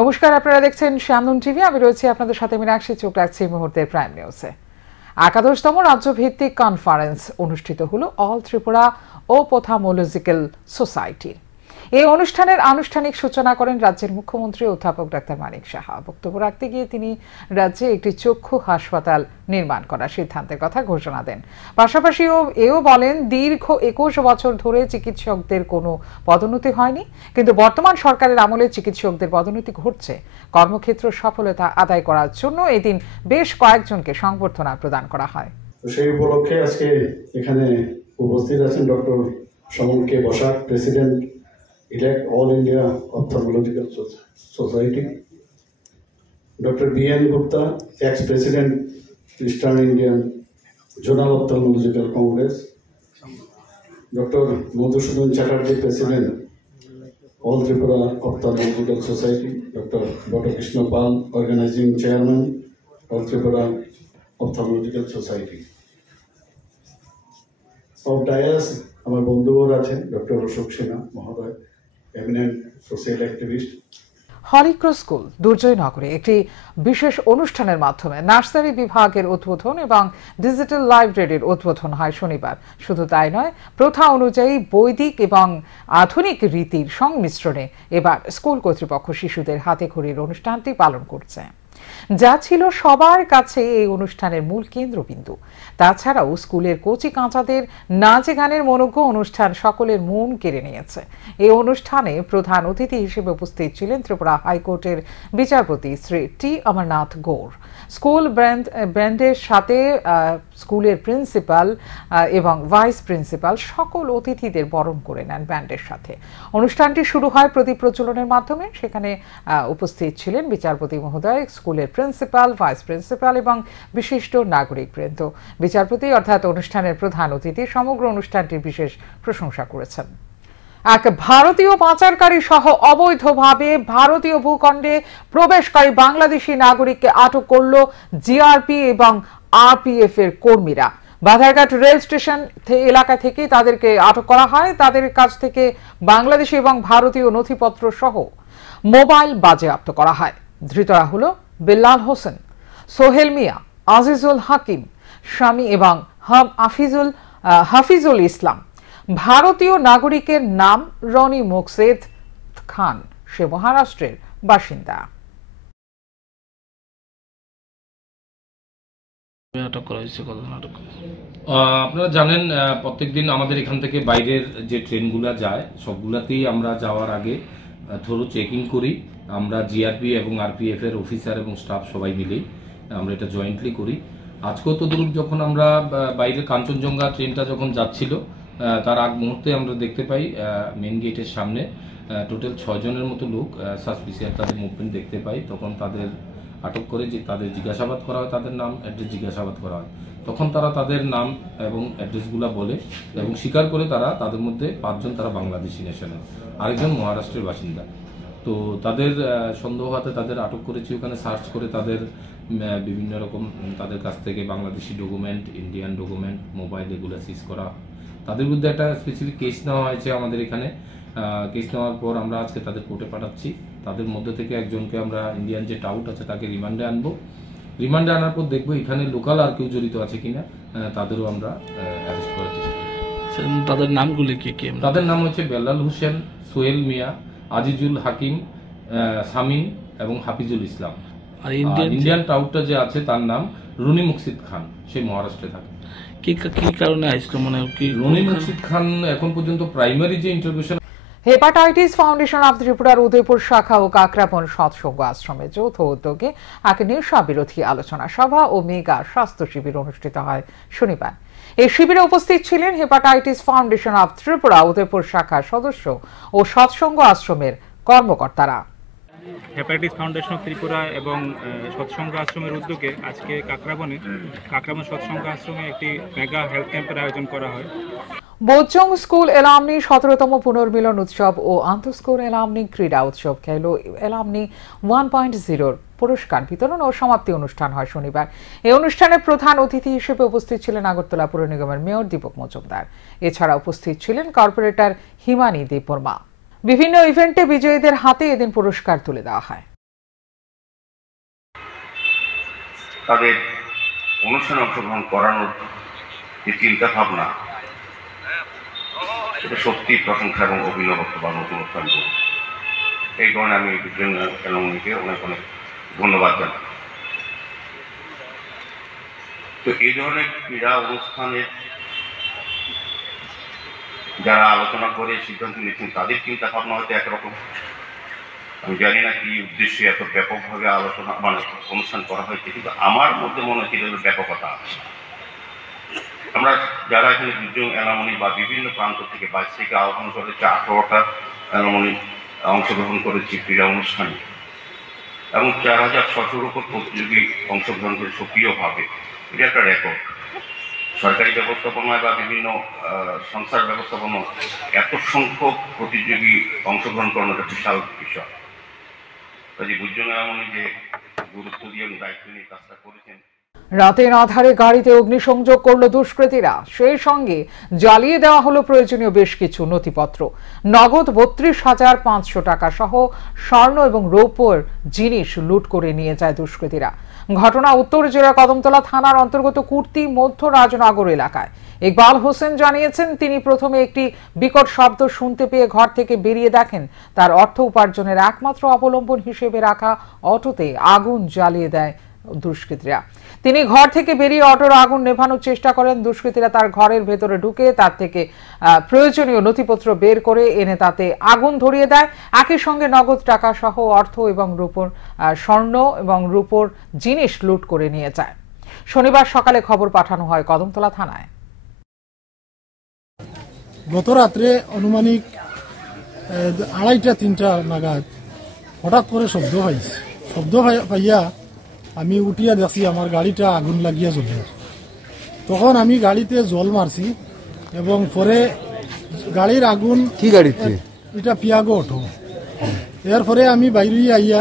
নমস্কার, আপনারা দেখছেন শ্যামনুন টিভি। আমি রয়েছি আপনাদের সাথে মীনাক্ষী। চোখ রাখছি এই মুহূর্তের প্রাইম নিউজে। একাদশতম রাজ্যভিত্তিক কনফারেন্স অনুষ্ঠিত হলো অল ত্রিপুরা ওপথামোলজিক্যাল সোসাইটি। এই অনুষ্ঠানের আনুষ্ঠানিক সূচনা করেন রাজ্যের মুখ্যমন্ত্রী অধ্যাপক ডাক্তার মানিক সাহা। বক্তব্য রাখতে গিয়ে তিনি রাজ্যে একটি চক্ষু হাসপাতাল নির্মাণ করার সিদ্ধান্তের কথা ঘোষণা দেন। পাশাপাশি এও বলেন, দীর্ঘ 21 বছর ধরে চিকিৎসকদের কোনো পদোন্নতি হয়নি, কিন্তু বর্তমান সরকারের আমলে চিকিৎসকদের পদোন্নতি ঘটছে। কর্মক্ষেত্র সফলতা আদায় করার জন্য এদিন বেশ কয়েকজনকে সংবর্ধনা প্রদান করা হয়। সেই উপলক্ষে আজকে এখানে উপস্থিত আছেন doctor Saman K Basak, president elect all India ophthalmological society, doctor B N. Gupta, ex president eastern Indian zonal ophthalmological congress, doctor Madhusudan Chatterjee, president all Tripura ophthalmological society, doctor Batakrishna Pal, organising chairman all Tripura ophthalmological society. সব ডায়াস আমার বন্ধুবর আছেন, ডক্টর অশোক সিনহা মহোদয়, eminent social activist. Holy Cross school দুর্জয়নগরে একটি বিশেষ অনুষ্ঠানের মাধ্যমে নার্সারি বিভাগের উদ্বোধন এবং ডিজিটাল লাইব্রেরির উদ্বোধন হয় শনিবার। শুধু তাই নয়, প্রথা অনুযায়ী বৈদিক এবং আধুনিক রীতির সংমিশ্রণে এবার স্কুল কর্তৃপক্ষ শিশুদের হাতে খড়ির অনুষ্ঠানটি পালন করছে, যা ছিল সবার কাছে এই অনুষ্ঠানের মূল কেন্দ্রবিন্দু। তাছাড়াও স্কুলের কচি কাঁচাদের নাচে গানের মনোজ্ঞ অনুষ্ঠান সকলের মন কেড়ে নিয়েছে। এই অনুষ্ঠানে প্রধান অতিথি হিসেবে উপস্থিত ছিলেন ত্রিপুরা হাইকোর্টের বিচারপতি শ্রী টি অমরনাথ গৌর। স্কুল ব্যান্ডের সাথে স্কুলের প্রিন্সিপাল এবং ভাইস প্রিন্সিপাল সকল অতিথিদের বরণ করে নেন ব্যান্ডের সাথে। অনুষ্ঠানটি শুরু হয় প্রদীপ প্রজ্বলনের মাধ্যমে। সেখানে উপস্থিত ছিলেন বিচারপতি মহোদয়, স্কুলের প্রিন্সিপাল, ভাইস প্রিন্সিপাল এবং বিশিষ্ট নাগরিক বৃন্দ। বিচারপতি অর্থাৎ অনুষ্ঠানের প্রধান অতিথি সমগ্র অনুষ্ঠানটির বিশেষ প্রশংসা করেছেন। এক ভারতীয় পাচারকারী সহ অবৈধভাবে ভারতীয় ভূখণ্ডে প্রবেশকারী বাংলাদেশি নাগরিককে আটক করল জিআরপি এবং আরপিএফ এর কর্মীরা। বাধারঘাট রেল স্টেশন এলাকা থেকে তাদেরকে আটক করা হয়। তাদের কাছ থেকে বাংলাদেশি এবং ভারতীয় নথিপত্র সহ মোবাইল বাজেয়াপ্ত করা হয়। ধৃতরা হলো বিল্লাল হোসেন, সোহেল মিয়া, আজিজুল হাকিম, স্বামী এবং হাফিজুল ইসলাম। ভারতীয় নাগরিকের নাম রনি মোকসেদ খান, সে মহারাষ্ট্রের বাসিন্দা। আপনারা জানেন, প্রত্যেকদিন আমাদের এখান থেকে বাইরের যে ট্রেনগুলো যায় সবগুলাতেই আমরা যাওয়ার আগে থরো চেকিং করি। আমরা জিআরপি এবং আরপিএফ এর অফিসার এবং স্টাফ সবাই মিলেই আমরা এটা জয়েন্টলি করি। আজকেও তো ধরুন, যখন আমরা বাইরের কাঞ্চনজঙ্ঘা ট্রেনটা যখন যাচ্ছিল, তার আগ মুহূর্তে আমরা দেখতে পাই মেন গেটের সামনে টোটাল 6 জনের মতো লোক সাসপিসিয়াস তাদের মুভমেন্ট দেখতে পাই। তখন তাদের আটক করে যে তাদের জিজ্ঞাসাবাদ করা হয়, তাদের নাম অ্যাড্রেস জিজ্ঞাসাবাদ করা হয়। তখন তারা তাদের নাম এবং অ্যাড্রেসগুলো বলে এবং স্বীকার করে তাদের মধ্যে 5 জন তারা বাংলাদেশি ন্যাশনাল, আরেকজন মহারাষ্ট্রের বাসিন্দা। তো তাদের সন্দেহ হাতে তাদের আটক করেছি। ওখানে সার্চ করে তাদের বিভিন্ন রকম তাদের কাছ থেকে Bangladeshi document, Indian document, mobile এগুলো সিজ করা। তাদের বিরুদ্ধে একটা স্পেসিফিক কেস নেওয়া হয়েছে আমাদের এখানে। কেস নেওয়ার পর আমরা আজকে তাদের কোর্টে পাঠাচ্ছি। তাদের মধ্যে থেকে একজনকে আমরা ইন্ডিয়ান যে টাউট আছে তাকে রিমান্ডে আনবো। রিমান্ডে আনার পর দেখবো এখানে লোকাল আর কেউ জড়িত আছে কিনা, তাদেরও আমরা অ্যারেস্ট করার চেষ্টা করব। তাদের নামগুলি কি? তাদের নাম হচ্ছে বেলাল হোসেন, সোহেল মিয়া, আজিজুল হাকিম, সামিন এবং হাফিজুল ইসলাম। আর ইন্ডিয়ান টাউটটা যে আছে তার নাম রনি মুকসিদ খান, সে মহারাষ্ট্রে থাকে। কি কারণে আসলো মনে হয়? রনি মুকসিদ খান এখন পর্যন্ত প্রাইমারি যে ইন্টারভিউশন। হেপাটাইটিস ফাউন্ডেশন অব ত্রিপুরার উদয়পুর শাখা ও কাকরাপন সৎসঙ্গ আশ্রমে যৌথ উদ্যোগে এক নেশা বিরোধী আলোচনা সভা ও মেগা স্বাস্থ্য শিবির অনুষ্ঠিত হয় শনিবার। এই শিবিরে উপস্থিত ছিলেন hepatitis foundation of Tripura Udaipur শাখার সদস্য ও সৎসঙ্গ আশ্রমের কর্মকর্তারা। হেপাটাইটিস ফাউন্ডেশন অফ ত্রিপুরা এবং সৎসঙ্গ আশ্রমের উদ্যোগে আজকে কাকরাপন সৎসঙ্গ আশ্রমে একটি মেগা হেলথ ক্যাম্পের আয়োজন করা হয়। বোচং স্কুল এলামনি 17তম পুনর্মিলন উৎসব ও আন্তঃস্কুল এলামনি ক্রীড়া উৎসব খেলো এলামনি 1.0 পুরস্কার বিতরণ ও সমাপ্তি অনুষ্ঠান হয় শনিবার। এই অনুষ্ঠানে প্রধান অতিথি হিসেবে উপস্থিত ছিলেন আগরতলা পুর নিগমের মেয়র দীপক মজুমদার। এছাড়া উপস্থিত ছিলেন কর্পোরেটর হিমানি দেববর্মা। বিভিন্ন ইভেন্টে বিজয়ীদের হাতে এদিন পুরস্কার তুলে দেওয়া হয়। তাদের অনুষ্ঠানে অংশগ্রহণ করানোর যে চিন্তা ভাবনা, এটা সত্যি প্রশংসা এবং অভিনবত্ব বা নতুনত্ব আমি বলব। এই কারণে আমি দুজন এলমনিকে অনেক অনেক ধন্যবাদ জানাই। তো এই ধরনের ক্রীড়া অনুষ্ঠানের যারা আলোচনা করে সিদ্ধান্ত নিচ্ছেন তাদের চিন্তা ভাবনা হয়তো একরকম। আমি জানি না কি উদ্দেশ্যে এত ব্যাপকভাবে আলোচনা মানে অনুষ্ঠান করা হয়েছে, কিন্তু আমার মধ্যে মনে হচ্ছে এদের ব্যাপকতা আছে। আমরা যারা এখানে দুজন এলামনি বা বিভিন্ন প্রান্ত থেকে 22 থেকে আহ্বান করেছে, 18টা এলামনি অংশগ্রহণ করেছি ক্রীড়া অনুষ্ঠানে, এবং 4600-এর উপর প্রতিযোগী অংশগ্রহণ করে সক্রিয়ভাবে। এটা একটা রেকর্ড। সরকারি ব্যবস্থাপনায় বা বিভিন্ন সংস্থার ব্যবস্থাপনা এত সংখ্যক প্রতিযোগী অংশগ্রহণ করানো একটা বিশাল বিষয়। কাজে দুজন এলামনি যে গুরুত্ব দিয়ে দায়িত্ব নিয়ে কাজটা করেছেন। রাতের আধারে গাড়িতে অগ্নিসংযোগ করল দুষ্কৃতীরা, সেই সঙ্গে জ্বালিয়ে দেওয়া হলো প্রয়োজনীয় বেশ কিছু নথিপত্র। নগদ 32,500 টাকা সহ স্বর্ণ এবং রৌপ্যের জিনিস লুট করে নিয়ে যায় দুষ্কৃতীরা। ঘটনা উত্তর জেলার কদমতলা থানার অন্তর্গত কুর্তি মধ্য রাজনগর এলাকায়। ইকবাল হোসেন জানিয়েছেন, তিনি প্রথমে একটি বিকট শব্দ শুনতে পেয়ে ঘর থেকে বেরিয়ে দেখেন তার অর্থ উপার্জনের একমাত্র অবলম্বন হিসেবে রাখা অটোতে আগুন জ্বালিয়ে দেয় দুষ্কৃতীরা। তিনি ঘর থেকে বেরিয়ে অটোর আগুন নেভানোর চেষ্টা করেন। দুষ্কৃতীরা তার ঘরের ভেতরে ঢুকে তার থেকে প্রয়োজনীয় নথিপত্র বের করে এনে তাতে আগুন ধরিয়ে দেয়। একই সঙ্গে নগদ টাকা সহ অর্থ এবং রূপোর স্বর্ণ এবং রূপোর জিনিস লুট করে নিয়ে যায়। শনিবার সকালে খবর পাঠানো হয় কদমতলা থানায়। গত রাত্রে আনুমানিক 2:30-3টা নাগাদ হঠাৎ করে শব্দ পাইয়া আমি উঠিয়া দেখছি আমার গাড়িটা আগুন লাগিয়া জ্বলে। তখন আমি গাড়িতে জল মারছি এবং পরে গাড়ির আগুন কি গাড়িতে এটা পিয়াগো অটো। এরপরে আমি বাইরে আইয়া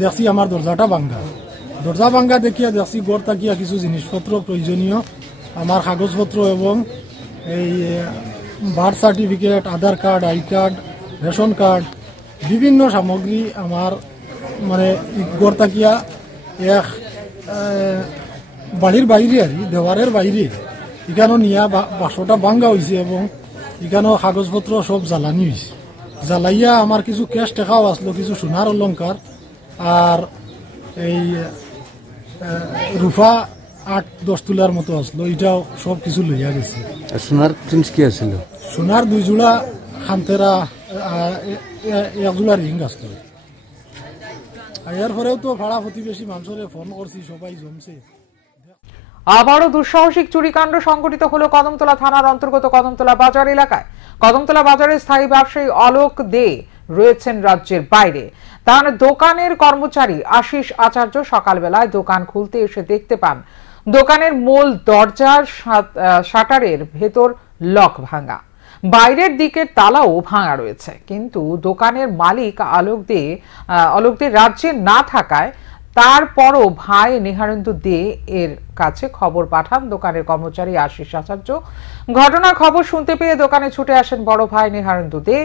দেখছি আমার দরজা ভাঙ্গা দেখিয়া দেখছি গড় তাকিয়া কিছু জিনিসপত্র প্রয়োজনীয় আমার কাগজপত্র এবং এই birth certificate, Aadhaar card, I card, ration card, বিভিন্ন সামগ্রী আমার মানে গড় তাকিয়া এক বাড়ির বাইরে আর দেওয়ারের বাইরে এখানেও নিয়া বাক্সটা ভাঙ্গা হয়েছে এবং এখানেও কাগজপত্র সব জ্বালানি হয়েছে। জ্বালাইয়া আমার কিছু ক্যাশ টাকাও আসলো, কিছু সোনার অলঙ্কার আর এই রূপা 8-10 তোলার মতো আসলো, এটাও সব কিছু লইয়া গেছে। সোনার জিনিস কি আছিল? সোনার 2 জোড়া খান্তেরা, 1 জোড়া রিং আসলো। এরপরেও তো ভাড়া প্রতিবেশী মানুষরে ফোন করছি, সবাই জমছে। আবারও দুঃসাহসিক চুরিকাণ্ড সংঘটিত হলো কদমতলা থানার অন্তর্গত কদমতলা বাজার এলাকায়। কদমতলা বাজারের স্থায়ী ব্যবসায়ী অলোক দে রয়েছেন রাজ্যের বাইরে। তার দোকানের কর্মচারী আশিস আচার্য সকালবেলায় দোকান খুলতে এসে দেখতে পান দোকানের মূল দরজার শাটারের ভেতর লক ভাঙা, বাইরের দিকের তালাও ভাঙা রয়েছে। কিন্তু দোকানের মালিক অলোক দে রাজ্যে না থাকায় তারপরও ভাই নিহারেন্দু দে এর কাছে খবর পাঠান দোকানের কর্মচারী আশিস আচার্য। ঘটনার খবর শুনতে পেয়ে দোকানে ছুটে আসেন বড় ভাই নিহারেন্দু দে।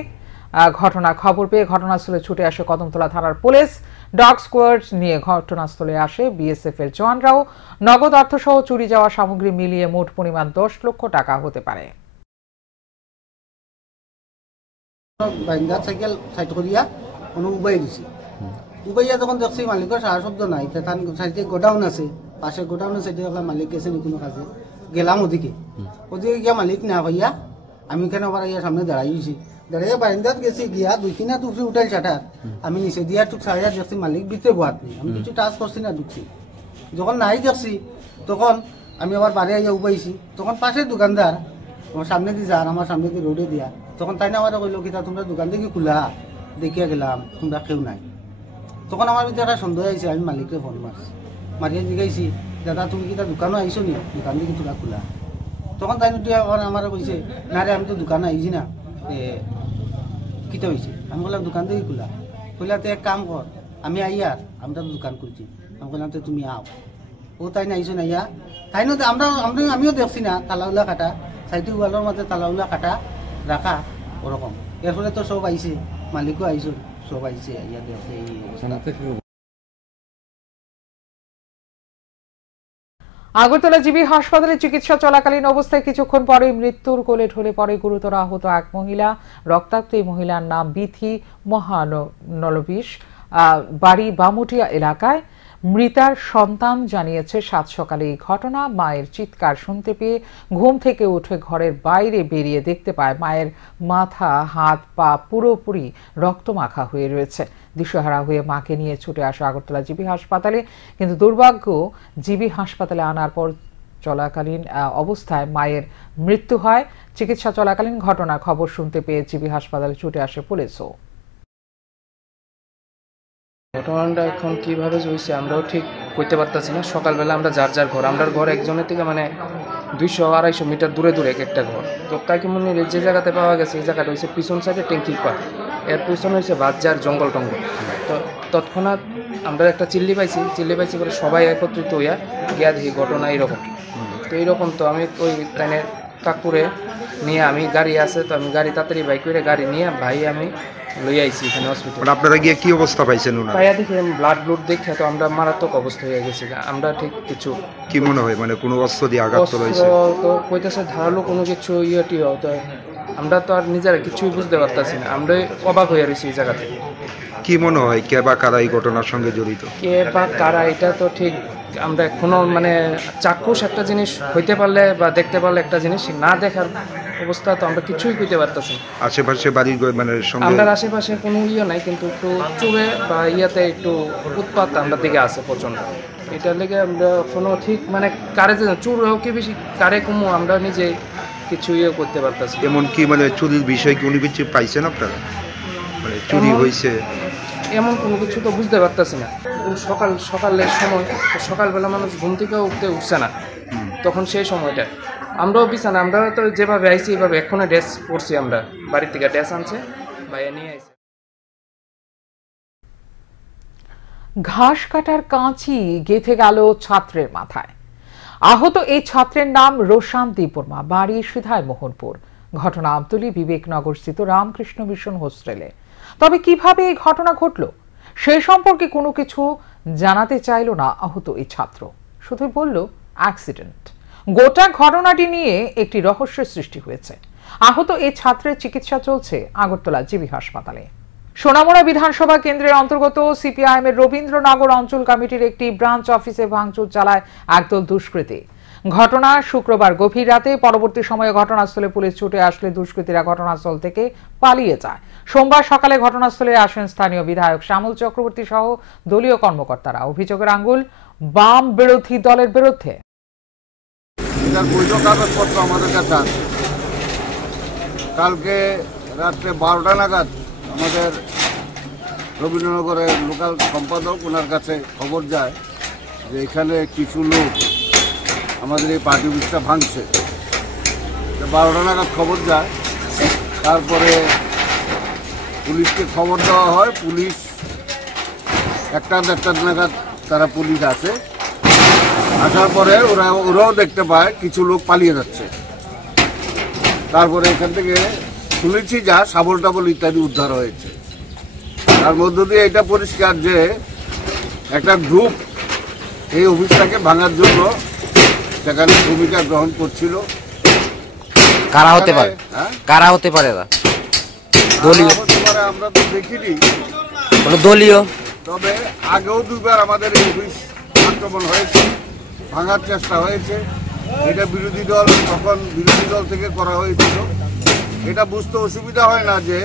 ঘটনার খবর পেয়ে ঘটনাস্থলে ছুটে আসে কদমতলা থানার পুলিশ। ডগ স্কোয়াড নিয়ে ঘটনাস্থলে আসে বিএসএফ এর জওয়ানরাও। নগদ অর্থসহ চুরি যাওয়া সামগ্রী মিলিয়ে মোট পরিমাণ 10 লক্ষ টাকা হতে পারে। সাইকেল সাইড করিয়া উবাই দিছি। উবাইয়া যখন দেখছি মালিকের সারা শব্দ নাই, সাইডে গোডাউন আছে, পাশে গোডাউনের সাইডে মালিক গেছে নি কোনো কাজে, গেলাম ওদিকে গিয়া মালিক না হইয়া আমি কেন আবার ইয়া সামনে দাঁড়াইছি। দাঁড়িয়ে বারিন্দাত গেছি, গিয়া 2-3 টুকরি উঠাই ছাটার আমি নিচে দিয়া টুক ছাড়িয়া দেখছি মালিক ভিতরে বোয়াত নেই। আমি কিছু টাচ করছি না, ঢুকছি। যখন নাই দেখছি তখন আমি আবার বাড়ি আইয়া উবাইছি। তখন পাশে দোকানদার আমার সামনে দিয়ে যান, আমার সামনে দিয়ে রোডে দিয়া, তখন তাই না আমার কইল কি তোমরা দোকান থেকে খোলা, দেখিয়া গেলাম তোমরা কেউ নাই। তখন আমার ভিতরে একটা সন্দেহ আইছে, আমি মালিককে ফোন মারিয়া জিগাইছি, দাদা তুমি কি দোকানও আইসো নি, দোকান থেকে তোরা খোলা? তখন তাই আমার কইছে, না রে আমি তো দোকানে আইছি না, কিতা হয়েছে? আমি বললাম দোকান থেকে খোলা। কইলা তো এক কাম কর, আমি আইয়ার আমরা তো দোকান করছি। আমি বললাম তো তুমি আও। ও তাই না আইসো না ইয়া, তাই না আমিও দেখছি না তালাউলা কাটা, সাইডে ওয়ালের মাঝে তালাউলা কাটা রাখা ওরকম। এরপরে তো সব আইছে, মালিকও আইসো, সব আইছে ইয়া দেখে। আগরতলা জিবি হাসপাতালে চিকিৎসা চলাকালীন অবস্থায় কিছুক্ষণ পরে মৃত্যুর কোলে ঢলে পড়ে গুরুতর আহত এক মহিলা। রক্তাক্ত এই মহিলার নাম বিথি মহানলবিশ, বাড়ি বামুটিয়া এলাকায়। মৃতার সন্তান জানিয়েছে, সাত সকালে এই ঘটনা। মায়ের চিৎকার শুনতে পেয়ে ঘুম থেকে উঠে ঘরের বাইরে বেরিয়ে দেখতে পায় মায়ের মাথা, হাত, পা পুরোপুরি রক্তমাখা হয়ে রয়েছে। দিশেহারা হয়ে মাকে নিয়ে ছুটে আসে আগরতলা জিবি হাসপাতালে, কিন্তু দুর্ভাগ্য, জিবি হাসপাতালে আনার পর চলাকালীন অবস্থায় মায়ের মৃত্যু হয়। চিকিৎসা চলাকালীন ঘটনার খবর শুনতে পেয়ে জিবি হাসপাতালে ছুটে আসে পুলিশও। ঘটনাটা এখন কিভাবে হয়েছে আমরাও ঠিক করতে পারতেছি না। সকালবেলা আমরা যার যার ঘর, আমরা ঘর একজনের থেকে মানে 200-250 মিটার দূরে দূরে একটা ঘর। তো তাকে মনে যে জায়গাতে পাওয়া গেছে এই জায়গাটা হয়েছে পিছন সাইডে ট্যাঙ্কির পাড়, এর পিছনে হয়েছে বাজার জঙ্গল টঙ্গল। তো তৎক্ষণাৎ আমরা একটা চিল্লি পাইছি করে সবাই একত্রিত হইয়া গিয়া দেখি ঘটনা এইরকম। তো এইরকম তো আমি ওই তাইনে কাকুরে নিয়ে, আমি গাড়ি আছে তো আমি গাড়ি তাড়াতাড়ি বাইক করে গাড়ি নিয়ে ভাই আমি লই আইছি এখানে হসপিটালে। আপনারা গিয়ে কি অবস্থা পাইছেন? পাইয়া দেখি ব্লাড দেখে তো আমরা মারাত্মক অবস্থা হয়ে গেছি। আমরা ঠিক কিছু কি মনে হয় মানে কোনো অস্ত্র দিয়ে আঘাত করা হয়েছে? তো কইতেছে ধারালো কোনো কিছু ইয়েটি হতো, আমরা তো আর নিজেরা কিছুই বুঝতে পারতাছি না। আমরা অবাক হয়ে রয়েছি এই জায়গাতে। কি মনে হয় কে বা কারা এই ঘটনার সঙ্গে জড়িত? কে বা কারা এটা তো ঠিক আমরা এখনো মানে চাক্ষুষ একটা জিনিস হইতে পারলে বা দেখতে পারলে একটা জিনিস, না দেখার অবস্থা তো আমরা কিছুই করতে পারতেছি। আশেপাশে বাড়ির মানে আমরা আশেপাশে কোনো ইয়ে নাই, কিন্তু একটু চুরে বা ইয়াতে একটু উৎপাত আমরা দিকে আছে প্রচন্ড। এটার লেগে আমরা কোনো ঠিক মানে কারে চুর হোক বেশি কারে কমু আমরা নিজে কিছু ইয়ে করতে পারতেছি। এমন কি মানে চুরির বিষয় কি উনি কিছু পাইছেন আপনারা? মানে চুরি হয়েছে এমন কোনো কিছু তো বুঝতে পারতেছি না। সকালের সময়, সকালবেলা মানুষ ঘুম থেকে উঠছে না, তখন সেই সময়টা আমরাও বিছানা, আমরা তো যেভাবে আইছি এইভাবে এখনো ড্রেস পরছি, আমরা বাড়ির থেকে ড্রেস আনছে ভাইয়া নিয়ে আইছে। ঘাস কাটার কাঁচি গেঁথে গেল ছাত্রের মাথায়। আহত এই ছাত্রের নাম রোশান দীপবর্মা, বাড়ি সিধাই মোহনপুর। ঘটনা আমতলী বিবেকনগর স্থিত রামকৃষ্ণ মিশন হোস্টেলে। তবে কিভাবে এই ঘটনা ঘটল সে সম্পর্কে কোনো কিছু জানাতে চাইল না আহত এই ছাত্র, শুধু বলল অ্যাক্সিডেন্ট। গোটা ঘটনাটি নিয়ে একটি রহস্যের সৃষ্টি হয়েছে। আহত এই ছাত্রের চিকিৎসা চলছে আগরতলা জিবি হাসপাতালে। সোনামুড়া বিধানসভা কেন্দ্রের অন্তর্গত সিপিআইএম এর রবীন্দ্রনগর অঞ্চল কমিটির একটি ব্রাঞ্চ অফিসে ভাঙচুর চালায় একদল দুষ্কৃতী। ঘটনা শুক্রবার গভীর রাতে। পরবর্তী সময়ে ঘটনাস্থলে পুলিশ ছুটে আসলে দুষ্কৃতীরা ঘটনাস্থল থেকে পালিয়ে যায়। সোমবার সকালে ঘটনাস্থলে আসেন স্থানীয় বিধায়ক শ্যামল চক্রবর্তী সহ দলীয় কর্মকর্তারা। অভিযোগের আঙ্গুল বাম বিরোধী দলের বিরুদ্ধে। কাগজপত্র আমাদের কাছে আছে। কালকে রাত্রে 12টা নাগাদ আমাদের রবীন্দ্রনগরের লোকাল সম্পাদক ওনার কাছে খবর যায় যে এখানে কিছু লোক আমাদের এই পার্টি অফিসটা ভাঙছে। 12টা নাগাদ খবর যায়, তারপরে পুলিশকে খবর দেওয়া হয়। পুলিশ 1টা নাগাদ তারা পুলিশ আসে। আসার পরে ওরাও দেখতে পায় কিছু লোক পালিয়ে যাচ্ছে। তারপরে এখান থেকে শুনেছি যা শাবল টাবল ইত্যাদি উদ্ধার হয়েছে। তার মধ্য দিয়ে এটা পরিষ্কার যে একটা গ্রুপ এই অফিসটাকে ভাঙার জন্য সেখানে ভূমিকা গ্রহণ করছিল। কারা হতে পারে? কারা হতে পারে? দলীয় হতে পারে, আমরা তো দেখিনি দলীয়। তবে আগেও দুবার আমাদের এই অফিস আক্রমণ হয়েছে, ভাঙার চেষ্টা হয়েছে। এটা বিরোধী দল, তখন বিরোধী দল থেকে করা হয়েছিল। এটা বুঝতে অসুবিধা হয় না যে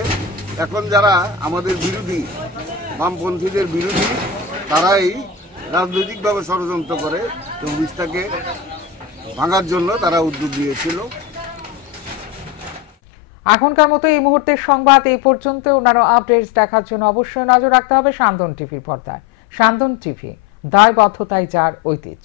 এখন যারা আমাদের বিরোধী, বামপন্থীদের বিরোধী, তারাই রাজনৈতিকভাবে ষড়যন্ত্র করে অফিসটাকে ভাঙার জন্য তারা উদ্যোগ নিয়েছিল। এখনকার মতো এই মুহূর্তের সংবাদ এই পর্যন্ত। অন্যান্য আপডেটস দেখার জন্য অবশ্যই নজর রাখতে হবে সান্দন টিভির পর্দায়। সান্দন টিভি, দায়বদ্ধতায় যার ঐতিহ্য।